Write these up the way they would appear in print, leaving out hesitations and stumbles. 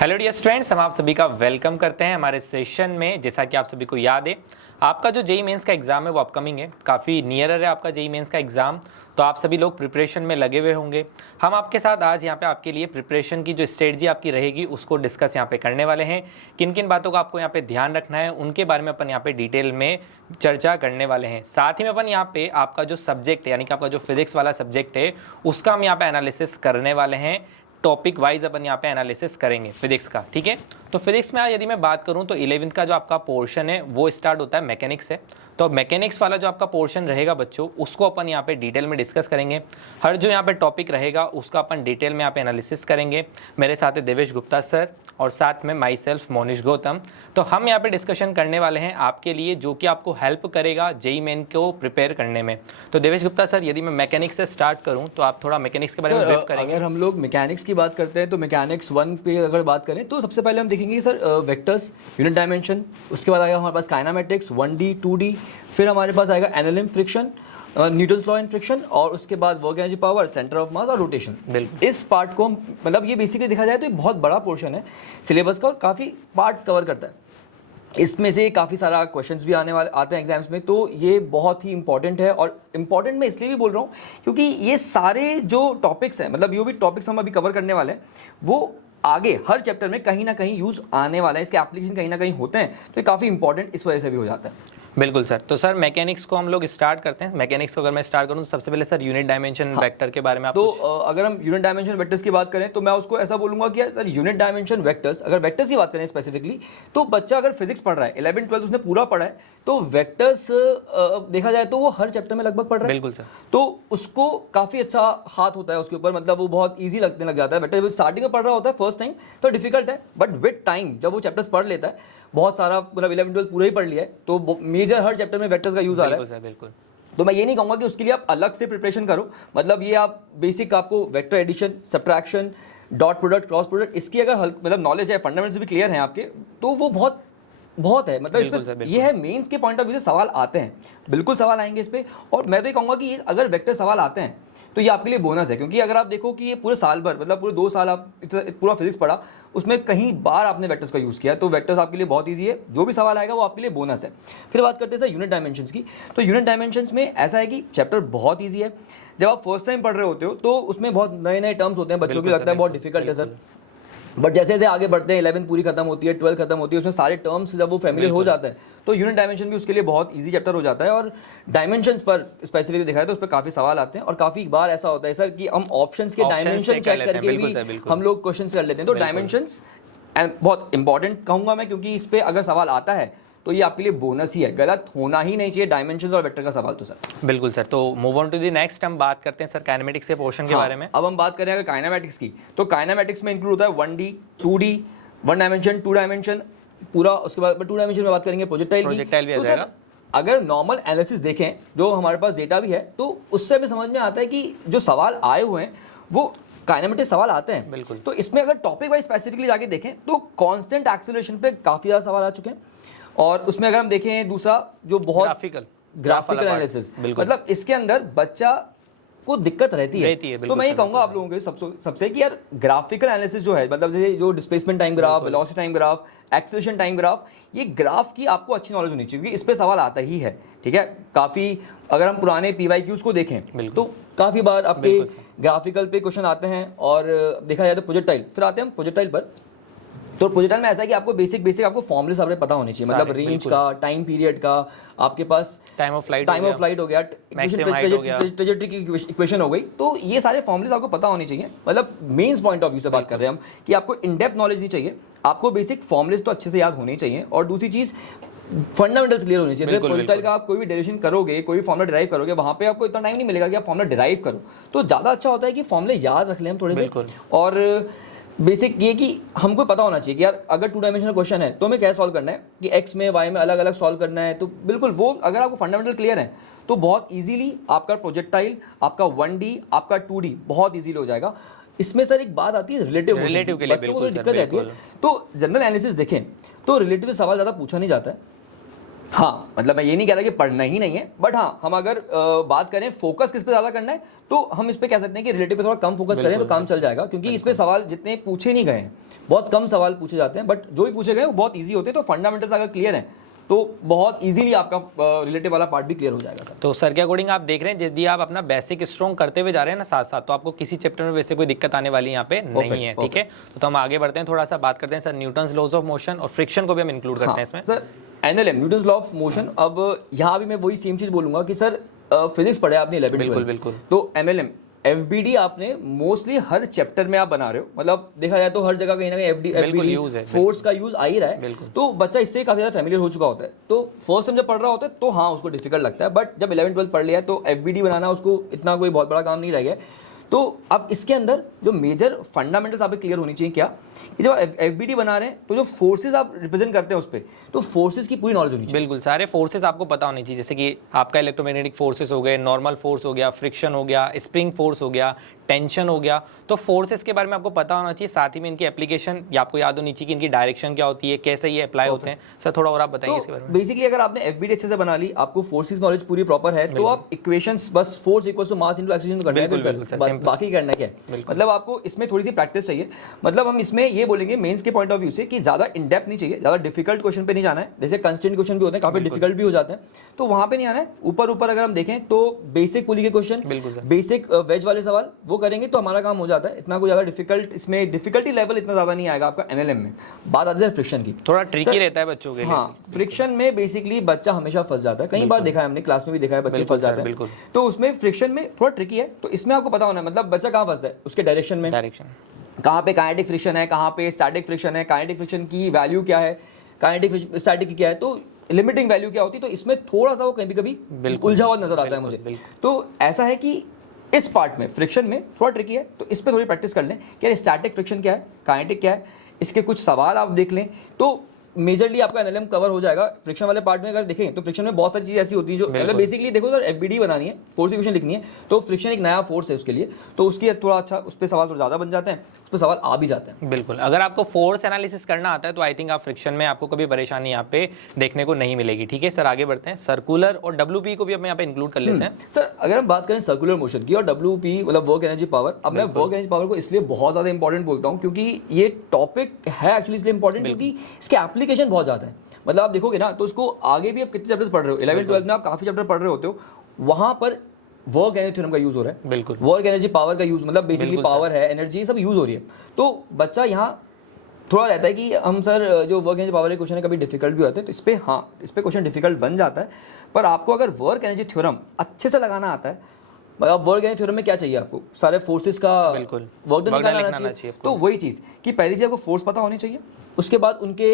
Hello dear students, हम आप सभी का वेलकम करते हैं हमारे सेशन में। जैसा कि आप सभी को याद है, आपका जो जेई मेंस का एग्जाम है वो अपकमिंग है, काफ़ी नियरर है आपका जेई मेंस का एग्जाम। तो आप सभी लोग प्रिपरेशन में लगे हुए होंगे। हम आपके साथ आज यहाँ पे आपके लिए प्रिपरेशन की जो स्ट्रेटजी आपकी रहेगी उसको डिस्कस यहाँ पे करने वाले हैं। किन किन बातों का आपको यहाँ पे ध्यान रखना है उनके बारे में अपन यहाँ पे डिटेल में चर्चा करने वाले हैं। साथ ही में अपन यहाँ पे आपका जो सब्जेक्ट है यानी कि आपका जो फिजिक्स वाला सब्जेक्ट है उसका हम यहाँ पे एनालिसिस करने वाले हैं। टॉपिक वाइज अपन यहाँ पे एनालिसिस करेंगे फिजिक्स का, ठीक है। तो फिजिक्स में यदि मैं बात करूँ तो 11th का जो आपका पोर्शन है वो स्टार्ट होता है मैकेनिक्स से। तो मैकेनिक्स वाला जो आपका पोर्शन रहेगा बच्चों, उसको अपन यहाँ पे डिटेल में डिस्कस करेंगे। हर जो यहाँ पे टॉपिक रहेगा उसका अपन डिटेल में यहाँ पे एनालिसिस करेंगे। मेरे साथ है देवेश गुप्ता सर और साथ में माई सेल्फ मोनिश गौतम। तो हम यहाँ पे डिस्कशन करने वाले हैं आपके लिए, जो कि आपको हेल्प करेगा जेई मेन को प्रिपेयर करने में। तो देवेश गुप्ता सर, यदि मैं मैकेनिक्स से स्टार्ट करूँ तो आप थोड़ा मैकेनिक्स के बारे में ब्रीफ करेंगे। अगर हम लोग मैकेनिक्स की बात करते हैं तो मैकेनिक्स 1 पे अगर बात करें तो सबसे पहले हम देखेंगे सर वेक्टर्स, यूनिट डायमेंशन। उसके बाद आएगा हमारे पास काइनामेटिक्स 1D 2D, फिर हमारे पास आएगा NLM, friction, Newton's law in friction, और उसके बाद work energy power, centre of mass और रोटेशन। इस पार्ट को मतलब ये बेसिकली देखा जाए तो ये बहुत बड़ा पोर्शन है सिलेबस का और काफ़ी पार्ट कवर करता है। इसमें से काफ़ी सारा क्वेश्चंस भी आते हैं एग्जाम्स में, तो ये बहुत ही इंपॉर्टेंट है। और इंपॉर्टेंट मैं इसलिए भी बोल रहा हूँ क्योंकि ये सारे जो टॉपिक्स हैं, मतलब जो भी टॉपिक्स हम अभी कवर करने वाले हैं वो आगे हर चैप्टर में कहीं ना कहीं यूज़ आने वाला है, इसके एप्लीकेशन कहीं ना कहीं होते हैं, तो ये काफ़ी इंपॉर्टेंट इस वजह से भी हो जाता है। बिल्कुल सर। तो सर मैकेनिक्स को हम लोग स्टार्ट करते हैं। मैकेनिक्स को अगर मैं स्टार्ट करूं तो सबसे पहले सर यूनिट डायमेंशन वेक्टर के बारे में आप तो अगर हम यूनिट डायमेंशन वेक्टर्स की बात करें तो मैं उसको ऐसा बोलूंगा कि सर यूनिट डायमेंशन वेक्टर्स, अगर वेक्टर्स की बात करें स्पेसिफिकली, तो बच्चा अगर फिजिक्स पढ़ रहा है 11 12 उसने पूरा पढ़ा है तो वेक्टर्स देखा जाए तो वो हर चैप्टर में लगभग पढ़ रहा है। बिल्कुल सर। तो उसको काफी अच्छा हाथ होता है उसके ऊपर, मतलब वो बहुत ईजी लगने लग जाता है। वेक्टर स्टार्टिंग में पढ़ रहा होता है फर्स्ट टाइम तो डिफिकल्ट है, बट विद टाइम जब वो चैप्टर्स पढ़ लेता है, बहुत सारा मतलब 11 12 पूरा ही पढ़ लिया है तो मेजर हर चैप्टर में वेक्टर्स का यूज आ रहा है। बिल्कुल। तो मैं ये नहीं कहूँगा कि उसके लिए आप अलग से प्रिपरेशन करो, मतलब ये आप बेसिक आपको vector addition, subtraction, dot product, cross product, इसकी अगर मतलब नॉलेज है, फंडामेंटल्स भी क्लियर हैं आपके, तो वो बहुत है। मतलब इसमें ये है मेंस के पॉइंट ऑफ व्यू से सवाल आते हैं, बिल्कुल सवाल आएंगे इस पे। और मैं तो ये कहूँगा कि अगर वेक्टर सवाल आते हैं तो ये आपके लिए बोनस है, क्योंकि अगर आप देखो कि ये पूरे साल भर, मतलब पूरे 2 साल आप पूरा फिजिक्स पढ़ा, उसमें कहीं बार आपने वेक्टर्स का यूज़ किया, तो वेक्टर्स आपके लिए बहुत ईजी है। जो भी सवाल आएगा वो आपके लिए बोनस है। फिर बात करते हैं सर यूनिट डायमेंशंस की। तो यूनिट डायमेंशंस में ऐसा है कि चैप्टर बहुत ईजी है। जब आप फर्स्ट टाइम पढ़ रहे होते हो तो उसमें बहुत नए नए टर्म्स होते हैं, बच्चों को लगता है बहुत डिफिकल्ट है सर, बट जैसे जैसे आगे बढ़ते हैं 11 पूरी खत्म होती है, 12 खत्म होती है, उसमें सारे टर्म्स जब वो फैमिलियर हो जाता है तो यूनिट डायमेंशन भी उसके लिए बहुत इजी चैप्टर हो जाता है। और डायमेंशंस पर स्पेसिफिकली देखा है तो उस पर काफी सवाल आते हैं और काफी बार ऐसा होता है सर कि हम ऑप्शंस के डायमेंशन चेक करके भी हम लोग क्वेश्चन कर लेते हैं। तो डायमेंशंस बहुत इंपॉर्टेंट कहूंगा मैं, क्योंकि इस पे अगर सवाल आता है तो ये आपके लिए बोनस ही है, गलत होना ही नहीं चाहिए डायमेंशंस और वेक्टर का सवाल तो सर। बिल्कुल सर। तो move on to the next, हम बात करते हैं सर काइनेमेटिक्स के पोर्शन के बारे में। अब हम बात करें अगर काइनेमेटिक्स की, तो काइनेमेटिक्स में इंक्लूड होता है 1D 2D, 1 डायमेंशन, 2 डायमेंशन पूरा। उसके बाद 2 डायमेंशन में बात करेंगे प्रोजेक्टाइल भी आ जाएगा। अगर नॉर्मल एनालिसिस देखें, जो हमारे पास डेटा भी है, तो उससे हमें समझ में आता है कि जो सवाल आए हुए हैं वो काइनेमेटिक सवाल आते हैं। बिल्कुल। तो इसमें अगर टॉपिक वाइज स्पेसिफिकली जाके देखें तो कांस्टेंट एक्सेलरेशन पे काफी ज्यादा सवाल आ चुके हैं। और उसमें अगर हम देखें दूसरा जो बहुत ग्राफिकल एनालिसिस, मतलब इसके अंदर बच्चा को दिक्कत रहती है। तो मैं ये कहूंगा आप लोगों के सबसे कि यार ग्राफिकल एनालिसिस जो है, मतलब जैसे जो displacement time graph, velocity time graph, acceleration time graph, ये ग्राफ की आपको अच्छी नॉलेज होनी चाहिए क्योंकि इस पे सवाल आता ही है, ठीक है। काफी अगर हम पुराने PYQs को देखें तो काफी बार आपके ग्राफिकल पे क्वेश्चन आते हैं। और देखा जाए तो प्रोजेक्टाइल, फिर आते हैं हम प्रोजेक्टाइल पर। तो प्रोजेक्टाइल में ऐसा है कि आपको बेसिक आपको फॉर्मूले सारे पता होने चाहिए, मतलब रेंज का, टाइम पीरियड का, आपके पास टाइम ऑफ फ्लाइट हो गया, ट्रेजेक्टरी की इक्वेशन हो गई, तो ये सारे फॉर्मूले आपको पता होने चाहिए। मतलब मेंस पॉइंट ऑफ व्यू से बात कर रहे हैं हम कि आपको इन डेप्थ नॉलेज नहीं चाहिए, आपको बेसिक फॉर्मूलेस तो अच्छे से याद होने चाहिए। और दूसरी चीज फंडामेंटल्स क्लियर होनी चाहिए। प्रोजेक्टाइल का आप कोई भी डेरिवेशन करोगे, कोई भी फॉर्मूला डिराइव करोगे, वहां पे आपको इतना टाइम नहीं मिलेगा कि आप फॉर्मूला डिराइव करो, तो ज्यादा अच्छा होता है कि फॉर्मूले याद रख लें हम थोड़े से। और बेसिक ये कि हमको पता होना चाहिए कि यार अगर 2 डायमेंशनल क्वेश्चन है तो हमें क्या सॉल्व करना है, कि एक्स में वाई में अलग अलग सॉल्व करना है। तो बिल्कुल वो अगर आपको फंडामेंटल क्लियर है तो बहुत इजीली आपका प्रोजेक्टाइल, आपका 1D, आपका 2D बहुत इजीली हो जाएगा। इसमें सर एक बात आती है रिलेटिव के लिए, बच्चों को दिक्कत रहती है। तो जनरल एनालिसिस देखें तो रिलेटिव सवाल ज़्यादा पूछा नहीं जाता है, हाँ, मतलब मैं ये नहीं कह रहा कि पढ़ना ही नहीं है, बट हाँ, हम अगर बात करें फोकस किस पे ज़्यादा करना है, तो हम इस पे कह सकते हैं कि रिलेटिव पे थोड़ा कम फोकस करें तो काम चल जाएगा, क्योंकि इस पे सवाल जितने पूछे नहीं गए हैं, बहुत कम सवाल पूछे जाते हैं, बट जो भी पूछे गए वो बहुत ईजी होते हैं। तो फंडामेंटल्स अगर क्लियर है तो बहुत इजीली आपका रिलेटिव वाला पार्ट भी क्लियर हो जाएगा सर। तो सर के अकॉर्डिंग आप देख रहे हैं यदि आप अपना बेसिक स्ट्रॉन्ग करते हुए जा रहे हैं ना साथ साथ, तो आपको किसी चैप्टर में वैसे कोई दिक्कत आने वाली यहाँ पे नहीं है, ठीक है। तो हम आगे बढ़ते हैं, थोड़ा सा बात करते हैं sir Newton's laws of motion और फ्रिक्शन को भी हम इंक्लूड करते हैं इसमें। Sir NLM, Newton's law of motion, अब यहाँ भी मैं वही सेम चीज बोलूंगा कि सर फिजिक्स पढ़े आपने 11 बिल्कुल 12, बिल्कुल। तो एमएलएम एफबीडी आपने मोस्टली हर चैप्टर में आप बना रहे हो, मतलब देखा जाए तो हर जगह कहीं ना कहीं एफबीडी फोर्स का यूज आ ही रहा है, तो बच्चा इससे काफी ज्यादा फैमिलियर हो चुका होता है। तो फर्स्ट टाइम जब पढ़ रहा होता है तो हाँ उसको डिफिकल्ट लगता है, बट जब 11 12 पढ़ लिया तो एफबीडी बनाना उसको इतना कोई बहुत बड़ा काम नहीं रह गया। तो अब इसके अंदर जो मेजर फंडामेंटल्स आप क्लियर होनी चाहिए क्या, कि जब एफबीडी बना रहे हैं तो जो फोर्सेस आप रिप्रेजेंट करते हैं उस पर, तो फोर्सेस की पूरी नॉलेज होनी चाहिए। बिल्कुल, सारे फोर्सेस आपको पता होनी चाहिए, जैसे कि आपका इलेक्ट्रोमैग्नेटिक फोर्सेस हो गए, नॉर्मल फोर्स हो गया, फ्रिक्शन हो गया, स्प्रिंग फोर्स हो गया, टेंशन हो गया। तो फोर्सेस के बारे में आपको पता होना चाहिए, साथ ही में इनकी एप्लीकेशन या आपको याद होनी चाहिए कि इनकी डायरेक्शन क्या होती है, कैसे ये अप्लाई होते हैं। सर थोड़ा और आप बताइए इसके बारे में। बेसिकली अगर आपने एफबीडी अच्छे से बना ली, आपको फोर्सेस नॉलेज पूरी प्रॉपर है, तो आप इक्वेशंस बस force equals to mass into acceleration करना है, बाकी करना क्या है, मतलब आपको इसमें थोड़ी सी प्रैक्टिस चाहिए। मतलब हम इसमें ये बोलेंगे मेंस के पॉइंट ऑफ व्यू से कि ज्यादा इन डेप्थ नहीं चाहिए, ज्यादा डिफिकल्ट क्वेश्चन पे नहीं जाना है, जैसे कंस्टेंट क्वेश्चन भी होते हैं काफी डिफिकल्ट भी हो जाते हैं, तो वहां पे नहीं आना है। ऊपर ऊपर अगर हम देखें तो बेसिक पुली के क्वेश्चन, बेसिक वेज वाले सवाल वो करेंगे तो हमारा काम हो जाता है। इतना कोई ज्यादा डिफिकल्ट, इसमें डिफिकल्टी लेवल इतना ज्यादा नहीं आएगा आपका एनएलएम में। बात आती है फ्रिक्शन की, थोड़ा ट्रिकी रहता है बच्चों के लिए। हाँ, फ्रिक्शन में बेसिकली बच्चा हमेशा फंस जाता है, कई बार देखा है हमने, क्लास में भी देखा है बच्चे फंस जाते हैं, तो उसमें फ्रिक्शन में थोड़ा ट्रिकी है। तो इसमें आपको पता होना है मतलब बच्चा कहाँ फंसता है, उसके डायरेक्शन में, कहाँ पे काइनेटिक फ्रिक्शन है, कहाँ पे स्टैटिक फ्रिक्शन है, काइनेटिक फ्रिक्शन की वैल्यू क्या है, काइनेटिक स्टैटिक की क्या है, तो लिमिटिंग वैल्यू क्या होती है। तो इसमें थोड़ा सा वो कभी कभी उलझा हुआ नजर आता है मुझे। तो ऐसा है कि इस पार्ट में फ्रिक्शन में थोड़ा ट्रिकी है, तो इस पर थोड़ी प्रैक्टिस कर लें कि स्टैटिक फ्रिक्शन क्या है, काइनेटिक क्या है, इसके कुछ सवाल आप देख लें तो मेजरली आपका एनएलएम कवर हो जाएगा। फ्रिक्शन वाले पार्ट में अगर देखें तो फ्रिक्शन में बहुत सारी चीजें ऐसी होती है जो मतलब बेसिकली देखो सर एफबीडी बनानी है, फोर्स इक्वेशन लिखनी है, तो फ्रिक्शन एक नया फोर्स है उसके लिए, तो उसकी थोड़ा अच्छा उस पर सवाल थोड़ा ज्यादा बन जाते हैं, उस पर सवाल आ भी जाते हैं। बिल्कुल, अगर आपको फोर्स एनालिसिस करना आता है तो आई थिंक आप फ्रिक्शन में आपको कभी परेशानी यहाँ पे देखने को नहीं मिलेगी, ठीक है। सर आगे बढ़ते हैं, सर्कुलर और डब्ल्यूपी को भी हम यहाँ पे इंक्लूड कर लेते हैं। सर अगर हम बात करें सर्कुलर मोशन की और डब्ल्यूपी मतलब वर्क एनर्जी पावर, अब मैं वर्क एनर्जी पावर को इसलिए बहुत ज्यादा इंपॉर्टेंट बोलता हूँ क्योंकि ये टॉपिक है एक्चुअली इसलिए इंपॉर्टेंट क्योंकि इसके एप्लीकेशन बहुत ज्यादा है। मतलब आप देखोगे ना तो इसको आगे भी आप कितने चैप्टर्स पढ़ रहे हो, 11 12 में आप काफी चैप्टर पढ़ रहे होते हो, वहां पर वर्क एनर्जी थ्योरम का यूज हो रहा है, बिल्कुल वर्क एनर्जी पावर का यूज, मतलब बेसिकली पावर है, एनर्जी सब यूज हो रही है। तो बच्चा यहाँ थोड़ा रहता है कि हम सर जो वर्क एनर्जी पावर के क्वेश्चन है कभी डिफिकल्ट भी होते हैं, तो इस पे हाँ इस पे क्वेश्चन डिफिकल्ट बन जाता है। पर आपको अगर वर्क एनर्जी थ्योरम अच्छे से लगाना आता है, मतलब वर्क एनर्जी थ्योरम में क्या चाहिए आपको, सारे फोर्सेस का वर्क डन निकालना आना चाहिए। तो वही चीज कि पहली चीज आपको फोर्स पता होनी चाहिए, उसके बाद उनके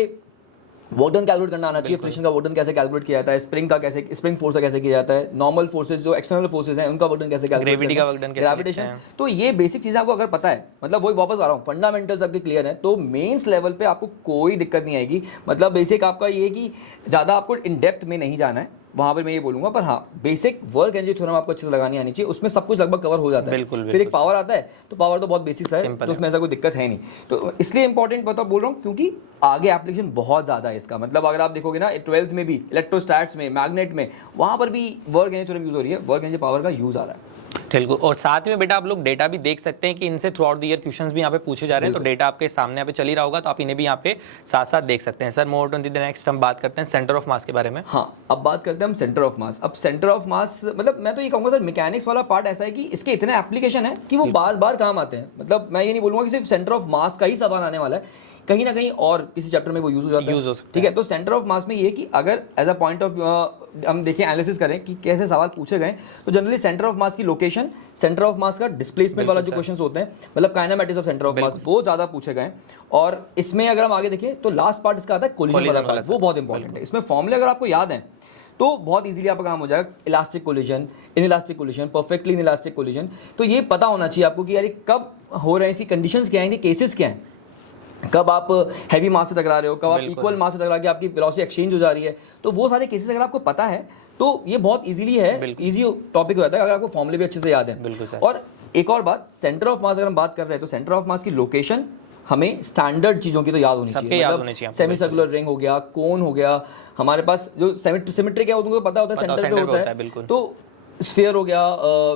वर्क डन कैलकुलेट करना आना चाहिए, फ्रिक्शन का वर्क डन कैसे कैलकुलेट किया जाता है, स्प्रिंग का कैसे, स्प्रिंग फोर्स का कैसे किया जाता है, नॉर्मल फोर्सेस जो एक्सटर्नल फोर्सेस हैं उनका वर्क डन कैसे कैलकुलेट, ग्रेविटी का वर्क डन कैसे, ग्रेविटेशन। तो ये बेसिक चीजें आपको अगर पता है, मतलब वही वापस आ रहा हूँ, फंडामेंटल्स आपके क्लियर है तो मेंस लेवल पे आपको कोई दिक्कत नहीं आएगी। मतलब बेसिक आपका ये कि ज्यादा आपको इन डेप्थ में नहीं जाना है वहां पर, मैं ये बोलूंगा। पर हाँ बेसिक वर्क एनर्जी थ्योरम आपको अच्छे से लगानी आनी चाहिए, उसमें सब कुछ लगभग कवर हो जाता है। फिर एक पावर आता है तो पावर तो बहुत बेसिक है, तो उसमें ऐसा कोई दिक्कत है नहीं। तो इसलिए इंपॉर्टेंट बता बोल रहा हूँ क्योंकि आगे एप्लीकेशन बहुत ज्यादा है इसका। मतलब अगर आप देखोगे ना 12th में भी इलेक्ट्रोस्टैट्स में, मैग्नेट में, वहां पर भी वर्क एनर्जी थ्योरम यूज हो रही है, वर्क एनर्जी पावर का यूज आ रहा है। बिल्कुल, और साथ में बेटा आप लोग डेटा भी देख सकते हैं कि इनसे through out the year questions भी यहाँ पे पूछे जा रहे हैं, तो डेटा आपके सामने यहाँ पे चल ही रहा होगा, तो आप इन्हें भी यहाँ पे साथ साथ देख सकते हैं। Sir move to the next हम बात करते हैं सेंटर ऑफ मास के बारे में। हाँ, अब बात करते हैं हम सेंटर ऑफ मास। अब सेंटर ऑफ मास मतलब मैं तो ये कहूँगा सर मैकेनिक्स वाला पार्ट ऐसा है कि इसके इतने एप्लीकेशन है कि वो बार बार काम आते हैं। मतलब मैं ये नहीं बोलूँगा कि सिर्फ सेंटर ऑफ मास का ही सवाल आने वाला है, कहीं ना कहीं और किसी चैप्टर में वो यूज हो जाता है, ठीक है। तो सेंटर ऑफ मास में ये कि अगर एज अ पॉइंट ऑफ हम देखें एनालिसिस करें कि कैसे सवाल पूछे गए, तो जनरली सेंटर ऑफ मास की लोकेशन, सेंटर ऑफ मास का डिस्प्लेसमेंट वाला जो क्वेश्चंस होते हैं, मतलब काइनेमैटिक्स ऑफ सेंटर ऑफ मास, वो ज्यादा पूछे गए। और इसमें अगर हम आगे देखें तो लास्ट पार्ट इसका आता है कोलिजन वाला पार्ट, वो बहुत इंपॉर्टेंट है। इसमें फॉर्मूले अगर आपको याद है तो बहुत इजीली आपका काम हो जाएगा। Elastic collision, inelastic collision, perfectly inelastic collision, तो ये पता होना चाहिए आपको कि यार कब हो रहे हैं, इसकी कंडीशंस क्या है, इनके केसेस क्या हैं, कब आप हैवी मास से टकरा रहे हो, कब आप इक्वल मास से टकरा के आपकी वेलोसिटी एक्सचेंज हो जा रही है। तो वो सारे केसेस अगर आपको पता है तो ये बहुत इजीली है, इजी टॉपिक हो जाता है अगर आपको फॉर्मूले भी अच्छे से याद है। और एक और बात, सेंटर ऑफ मास अगर हम बात कर रहे हैं तो सेंटर ऑफ मास की लोकेशन हमें स्टैंडर्ड चीज़ों की तो याद होनी सबके चाहिए। याद होने चाहिए आपको, सेमी सर्कुलर रिंग हो गया, कोन हो गया, हमारे पास जो सिमेट्रिक है वो तुमको पता होता है, सेंटर पे होता है, बिल्कुल। तो स्फीयर हो गया,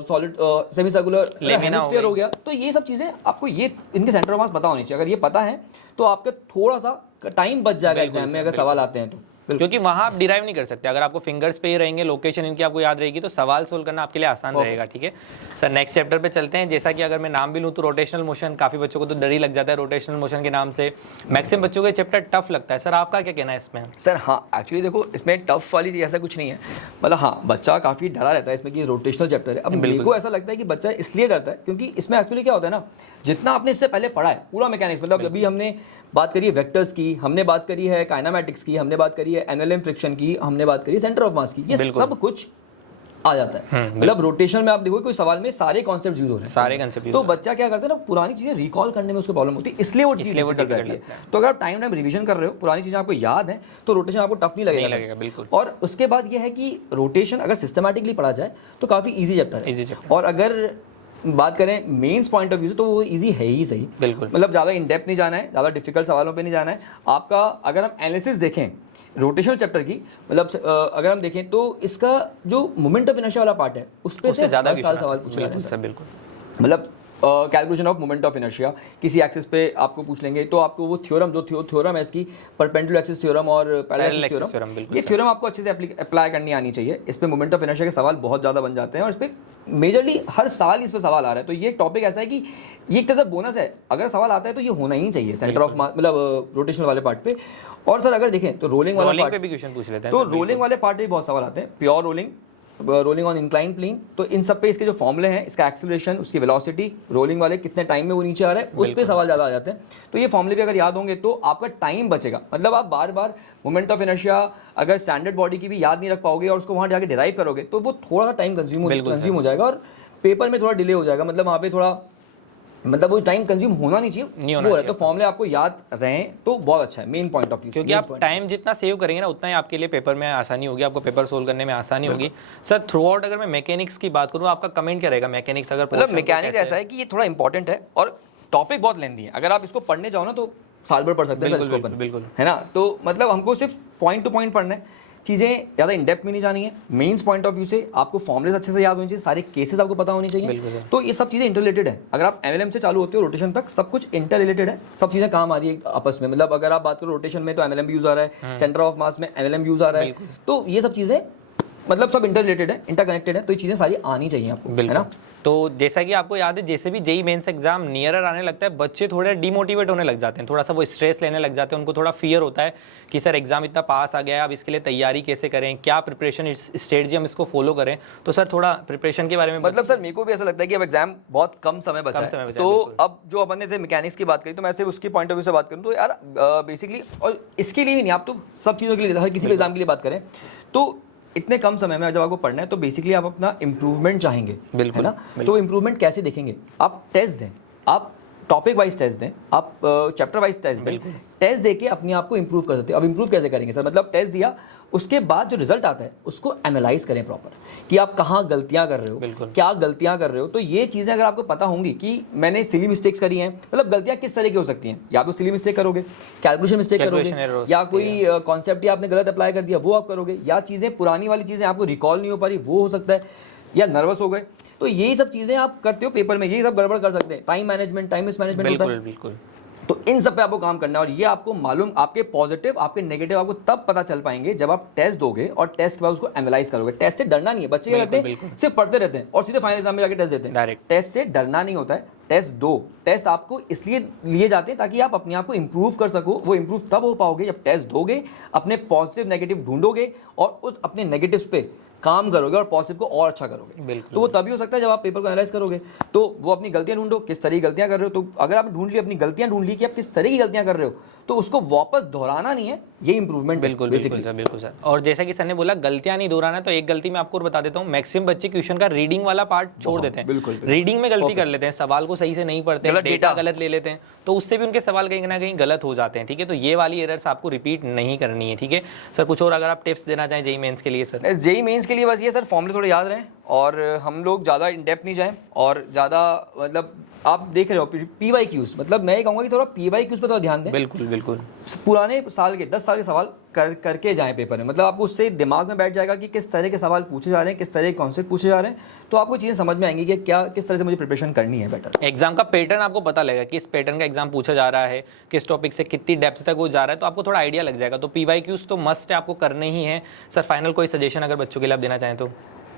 सॉलिड सेमी सर्कुलर हेमिस्फीयर हो गया, तो ये सब चीजें आपको ये इनके सेंटर ऑफ मास पता होनी चाहिए। अगर ये पता है तो आपका थोड़ा सा टाइम बच जाएगा एग्जाम में अगर सवाल आते हैं तो, क्योंकि वहां आप डिराइव नहीं कर सकते। अगर आपको फिंगर्स पे ही रहेंगे, लोकेशन इनकी आपको याद रहेगी, तो सवाल सोल्व करना आपके लिए आसान रहेगा। ठीक है सर, नेक्स्ट चैप्टर पे चलते हैं। जैसा कि अगर मैं नाम भी लूँ तो रोटेशनल मोशन, काफी बच्चों को तो डर ही लग जाता है रोटेशनल मोशन के नाम से। मैक्सिमम बच्चों को ये चैप्टर टफ लगता है। सर आपका क्या कहना है इसमें? सर हाँ, एक्चुअली देखो इसमें टफ वाली चीज ऐसा कुछ नहीं है, मतलब हाँ बच्चा काफी डरा रहता है इसमें कि रोटेशनल चैप्टर है। अब मेरे को ऐसा लगता है कि बच्चा इसलिए डरता है क्योंकि इसमें एक्चुअली क्या होता है ना, जितना आपने इससे पहले पढ़ा है पूरा मैकेनिक्स, मतलब अभी हमने बात करी है वेक्टर्स की, हमने बात करी है काइनेमैटिक्स की, हमने बात करी है एनएलएम फ्रिक्शन की, हमने बात करी है सेंटर ऑफ मास की, ये सब कुछ आ जाता है। मतलब रोटेशन में आप देखो कोई सवाल में सारे कॉन्सेप्ट यूज हो रहे हैं, सारे कॉन्सेप्ट। तो बच्चा क्या करता है ना, पुरानी चीजें रिकॉल करने में उसको प्रॉब्लम होती है, इसलिए वो डिफिकल्ट रहती है। तो अगर आप टाइम रिवीजन कर रहे हो, पुरानी चीजें आपको याद है, तो रोटेशन आपको टफ नहीं लगेगा। बिल्कुल। और उसके बाद ये है कि रोटेशन अगर सिस्टमैटिकली पढ़ा जाए तो काफी ईजी चैप्टर है। और अगर बात करें मेंस पॉइंट ऑफ व्यू से तो वो इजी है ही सही, बिल्कुल। मतलब ज़्यादा इन डेप्थ नहीं जाना है, ज़्यादा डिफिकल्ट सवालों पे नहीं जाना है आपका। अगर हम एनालिसिस देखें रोटेशनल चैप्टर की, मतलब अगर हम देखें तो इसका जो मोमेंट ऑफ इनर्शिया वाला पार्ट है उस पे से ज़्यादा सवाल पूछे जाते हैं। बिल्कुल, मतलब calculation of moment of inertia किसी एक्सिस पे आपको पूछ लेंगे, तो आपको वो थ्योरम जो थ्योरम है इसकी, परपेंडिकुलर एक्सिस थ्योरम और पैरेलल एक्सिस थ्योरम, ये थ्योरम आपको अच्छे से अप्लाई करनी आनी चाहिए। इस पे मोमेंट ऑफ इनर्शिया के सवाल बहुत ज़्यादा बन जाते हैं और इस पे मेजरली हर साल इस पे सवाल आ रहा है। तो ये टॉपिक ऐसा है कि ये एक तरह बोनस है, अगर सवाल आता है तो ये होना ही चाहिए सेंटर ऑफ मतलब रोटेशनल वाले पार्ट पे। और सर अगर देखें तो रोलिंग वाला पार्ट पे भी क्वेश्चन पूछ लेते हैं, तो रोलिंग वाले पार्ट पे भी बहुत सवाल आते हैं। Pure rolling on incline plane, तो इन सब पे इसके जो फॉर्मूले हैं, इसका एक्सेलरेशन, उसकी वेलोसिटी, रोलिंग वाले कितने टाइम में वो नीचे आ रहा है, उस पे सवाल ज़्यादा आ जाते हैं। तो ये फॉर्मूले भी अगर याद होंगे तो आपका टाइम बचेगा। मतलब आप बार बार मोमेंट ऑफ इनर्शिया अगर स्टैंडर्ड बॉडी की भी याद नहीं रख पाओगे और उसको वहाँ जाके डिराइव करोगे तो वो थोड़ा सा टाइम कंज्यूम हो जाएगा और पेपर में थोड़ा डिले हो जाएगा। मतलब वहाँ पे थोड़ा मतलब वो टाइम कंज्यूम होना नहीं चाहिए, वो है। तो फॉर्मूले आपको याद रहें तो बहुत अच्छा है मेन पॉइंट ऑफ व्यू, क्योंकि आप टाइम जितना सेव करेंगे ना उतना ही आपके लिए पेपर में आसानी होगी, आपको पेपर सोल्व करने में आसानी होगी। सर थ्रू आउट अगर मैं मैकेनिक्स की बात करूँ, आपका कमेंट क्या रहेगा मैकेनिक्स? अगर मतलब मैकेनिक्स ऐसा है कि ये थोड़ा इंपॉर्टेंट है और टॉपिक बहुत लेंथी है। अगर आप इसको पढ़ने जाओ ना तो साल भर पढ़ सकते हैं, बिल्कुल है ना। तो मतलब हमको सिर्फ पॉइंट टू पॉइंट पढ़ना है, चीज़ें ज़्यादा इन डेप्थ में नहीं जानी है। मेंस पॉइंट ऑफ व्यू से आपको फॉर्मुलेस अच्छे से याद होने चाहिए, सारे केसेस आपको पता होनी चाहिए। तो ये सब चीज़ें इंटर रिलेटेड है। अगर आप एमएलएम से चालू होते हो रोटेशन तक, सब कुछ इंटर रिलेटेड है, सब चीज़ें काम आ रही है आपस में। मतलब अगर आप बात करो रोटेशन में तो एमएलएम भी यूज आ रहा है, सेंटर ऑफ मास में एमएलएम यूज आ रहा है, तो ये सब चीज़ें मतलब सब इंटर रिलेटेड है, इंटर कनेक्टेड है। तो ये चीज़ें सारी आनी चाहिए आपको, है ना। तो जैसा कि आपको याद है, जैसे भी जेई मेंस एग्जाम नियरर आने लगता है, बच्चे थोड़े डिमोटिवेट होने लग जाते हैं, थोड़ा सा वो स्ट्रेस लेने लग जाते हैं, उनको थोड़ा फियर होता है कि सर एग्जाम इतना पास आ गया है, अब इसके लिए तैयारी कैसे करें, क्या प्रिपरेशन स्ट्रेटजी हम इसको फॉलो करें। तो सर थोड़ा प्रिपरेशन के बारे में मतलब सर मेरे को भी ऐसा लगता है कि अब एग्जाम बहुत कम समय बचा है, तो अब जो अपन ने मैकेनिक्स की बात करी तो मैं सिर्फ उसकी पॉइंट ऑफ व्यू से बात करूँ तो यार बेसिकली, और इसके लिए भी नहीं, आप तो सब चीज़ों के लिए, हर किसी भी एग्जाम के लिए बात करें तो इतने कम समय में जब आपको पढ़ना है तो बेसिकली आप अपना इंप्रूवमेंट चाहेंगे, है ना। तो इंप्रूवमेंट कैसे देखेंगे? आप टेस्ट दें, आप टॉपिक वाइज टेस्ट दें, आप चैप्टर वाइज टेस्ट दें। टेस्ट देके अपने आप को इंप्रूव कर सकते हैं। अब इंप्रूव कैसे करेंगे सर? मतलब टेस्ट दिया, उसके बाद जो रिजल्ट आता है उसको एनालाइज करें प्रॉपर कि आप कहाँ गलतियां कर रहे हो, क्या गलतियां कर रहे हो। तो ये चीज़ें अगर आपको पता होंगी कि मैंने सिली मिस्टेक्स करी हैं, मतलब गलतियां किस तरह की हो सकती हैं, या तो सिली मिस्टेक करोगे, कैलकुलेशन मिस्टेक करोगे, या कोई कॉन्सेप्ट ही आपने गलत अप्लाई कर दिया वो आप करोगे, या चीज़ें पुरानी वाली चीज़ें आपको रिकॉल नहीं हो पा रही वो हो सकता है, या नर्वस हो गए। तो यही सब चीज़ें आप करते हो पेपर में, यही सब गड़बड़ कर सकते हैं। टाइम मैनेजमेंट, टाइम मैनेजमेंट होता है, बिल्कुल। तो इन सब पे आपको काम करना है और ये आपको मालूम, आपके पॉजिटिव आपके नेगेटिव आपको तब पता चल पाएंगे जब आप टेस्ट दोगे और टेस्ट के बाद उसको एनालाइज करोगे। टेस्ट से डरना नहीं है, बच्चे क्या करते हैं सिर्फ पढ़ते रहते हैं और सीधे फाइनल एग्जाम में जाके टेस्ट देते हैं। डायरेक्ट टेस्ट से डरना नहीं होता है, टेस्ट दो। टेस्ट आपको इसलिए लिए जाते हैं ताकि आप अपने आप को इंप्रूव कर सको। वो इंप्रूव तब हो पाओगे जब टेस्ट दोगे, अपने पॉजिटिव नेगेटिव ढूंढोगे और उस अपने नेगेटिव्स पे काम करोगे और पॉजिटिव को और अच्छा करोगे। तो वो तभी हो सकता है जब आप पेपर को एनालाइज करोगे। तो वो अपनी गलतियां ढूंढो, किस तरह की गलतियां कर रहे हो। तो अगर आप ढूंढ ली, अपनी गलतियां ढूंढ ली कि आप किस तरह की गलतियां कर रहे हो, तो उसको वापस दोहराना नहीं है, ये इंप्रूवमेंट। बिल्कुल सर। और जैसा कि सर ने बोला गलतियां नहीं दोहराना, तो एक गलती मैं आपको और बता देता हूँ। मैक्सिमम बच्चे क्वेश्चन का रीडिंग वाला पार्ट छोड़ देते हैं, रीडिंग में गलती कर लेते हैं, सवाल को सही से नहीं पढ़ते हैं, डेटा गलत ले लेते हैं। तो तो उससे भी उनके सवाल कहीं ना कहीं गलत हो जाते हैं, ठीक है। तो ये वाली एरर्स आपको रिपीट नहीं करनी है, ठीक है सर। कुछ और अगर आप टिप्स देना चाहें जेई मेंस के लिए सर? जेई मेंस के लिए बस ये सर, फॉर्मूले थोड़े याद रहें और हम लोग ज़्यादा इन डेप्थ नहीं जाएं और ज़्यादा मतलब आप देख रहे हो PYQs, मतलब मैं ये कहूँगा कि थोड़ा PYQs पे थोड़ा ध्यान दें। बिल्कुल बिल्कुल। पुराने साल के 10 साल के सवाल करके जाएं पेपर में, मतलब आपको उससे दिमाग में बैठ जाएगा कि किस तरह के सवाल पूछे जा रहे हैं, किस तरह के कॉन्सेप्ट पूछे जा रहे हैं, तो आपको चीज़ें समझ में आएंगी कि क्या किस तरह से मुझे प्रिपरेशन करनी है बेटर। एग्जाम का पैटर्न आपको पता लगेगा कि इस पैटर्न का एग्जाम पूछा जा रहा है, किस टॉपिक से कितनी डेप्थ तक वो जा रहा है, तो आपको थोड़ा आइडिया लग जाएगा। तो PYQs तो मस्ट है, आपको करने ही है। सर फाइनल कोई सजेशन अगर बच्चों के लिए आप देना चाहें तो?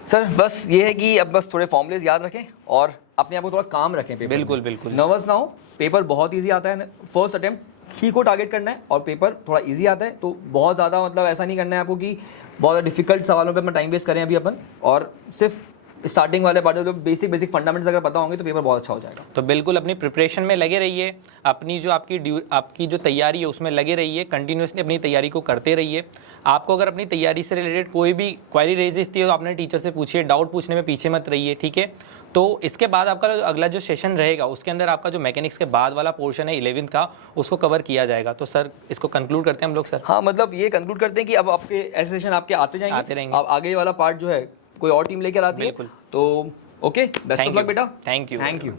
सर बस ये है कि अब बस थोड़े फॉर्मुलेज याद रखें और अपने आप को थोड़ा काम रखें पेपर बिल्कुल में। बिल्कुल। नर्वस ना हो, पेपर बहुत इजी आता है, फर्स्ट अटेम्प्ट ही को टारगेट करना है और पेपर थोड़ा इजी आता है, तो बहुत ज़्यादा मतलब ऐसा नहीं करना है आपको कि बहुत डिफिकल्ट सवालों पे अपना टाइम वेस्ट करें अभी अपन, और सिर्फ स्टार्टिंग वाले पार्ट जो बेसिक फंडामेंट्स अगर पता होंगे तो पेपर बहुत अच्छा हो जाएगा। तो बिल्कुल अपनी प्रिपरेशन में लगे रहिए, अपनी जो आपकी जो तैयारी है उसमें लगे रहिए, कंटिन्यूसली अपनी तैयारी को करते रहिए। आपको अगर अपनी तैयारी से रिलेटेड कोई भी क्वेरी रेज होती है तो आपने टीचर से पूछिए, डाउट पूछने में पीछे मत रहिए, ठीक है। तो इसके बाद आपका अगला जो सेशन रहेगा उसके अंदर आपका जो मैकेनिक्स के बाद वाला पोर्शन है 11th का, उसको कवर किया जाएगा। तो सर इसको कंक्लूड करते हैं हम लोग सर। हाँ, मतलब ये कंक्लूड करते हैं कि अब आपके ऐसे सेशन आपके आते रहेंगे। अब आगे वाला पार्ट जो है कोई और टीम लेकर आती है, बिल्कुल। तो ओके, बेस्ट ऑफ लक बेटा। Thank you. Thank you.